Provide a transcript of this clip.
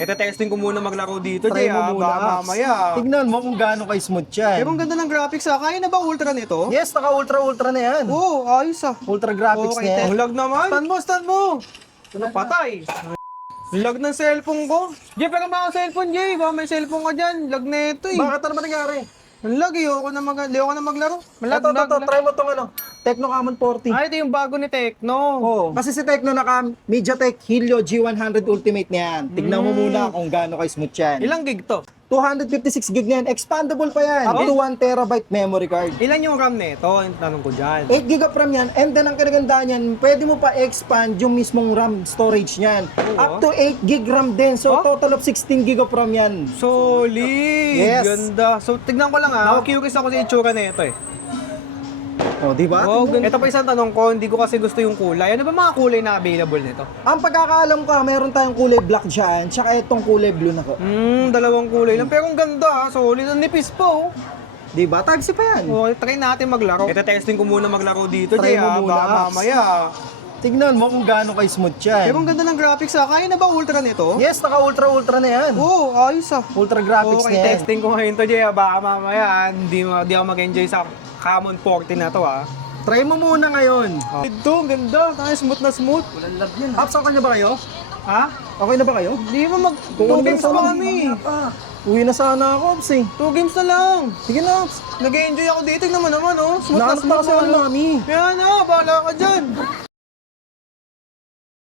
Ite-testing ko muna maglaro dito, Try Jay, mo muna, baka Ax. mamaya. Tignan mo kung gaano ka-smooth yan. Pero ang ganda ng graphics Kaya na ba ultra nito? Yes, naka-ultra na yan. Oo, ayos Ultra graphics na yan. Ang lag naman. Stand mo. Patay. Lag ng cellphone ko. Jay, pero mga cellphone, Jay. Baka may cellphone ka dyan. Lag na ito eh. Bakit ano ba nangyari? Ang lag, ayoko na maglaro. Malag, Ito, try mo tong Tecno Camon 40. Ito yung bago ni Tecno. Oo. Kasi si Tecno naka MediaTek Helio G100 Ultimate na yan. Tignan mo muna kung gaano ka-smooth yan. Ilang gig to? 256 gig na yan. Expandable pa yan. Up to 1 terabyte memory card. Ilan yung RAM nito? Yung tanong ko dyan. 8 gig of RAM yan. And then ang kinagandaan yan, pwede mo pa expand yung mismong RAM storage niyan. Up to 8 gig RAM din. So total of 16 gig of RAM yan. Solid! Yes. Ganda. So, tignan ko lang Curious ako sa itsura na ito eh. O, di ba? Wow, ito pa isang tanong ko, hindi ko kasi gusto yung kulay. Ano ba mga kulay na available nito? Ang pagkakaalam ko, meron tayong kulay black dyan, tsaka itong kulay blue na ko. Dalawang kulay lang. Pero ang ganda solid. Ang nipis po. Di ba? Tagsi pa yan. Okay, try natin maglaro. Ite-testing ko muna maglaro dito, Try Jay, mo muna, baka Ax. mamaya. Tignan mo kung gaano ka-smooth yan. Pero ang ganda ng graphics Kaya na ba ultra nito? Yes, naka-ultra na yan. Oo, ayos Ultra graphics Okay, na yan. testing ko ngayon to, Jay. Baka mamaya, hindi ako mag-enjoy sa Camon 40 na to, Try mo muna ngayon. Ito, ang ganda. Smooth na smooth. Walang love yan. Pops, okay na ba kayo? Ha? Okay na ba kayo? Hindi mo mag... 2 games pa kami. Uwi na sana ako, Pops eh. 2 games na lang. Sige na, Pops. Nag-enjoy ako dito. Tignan mo naman, Smooth na Nahanap na smooth kasi ako ni Mami. Kaya na, bahala ka dyan.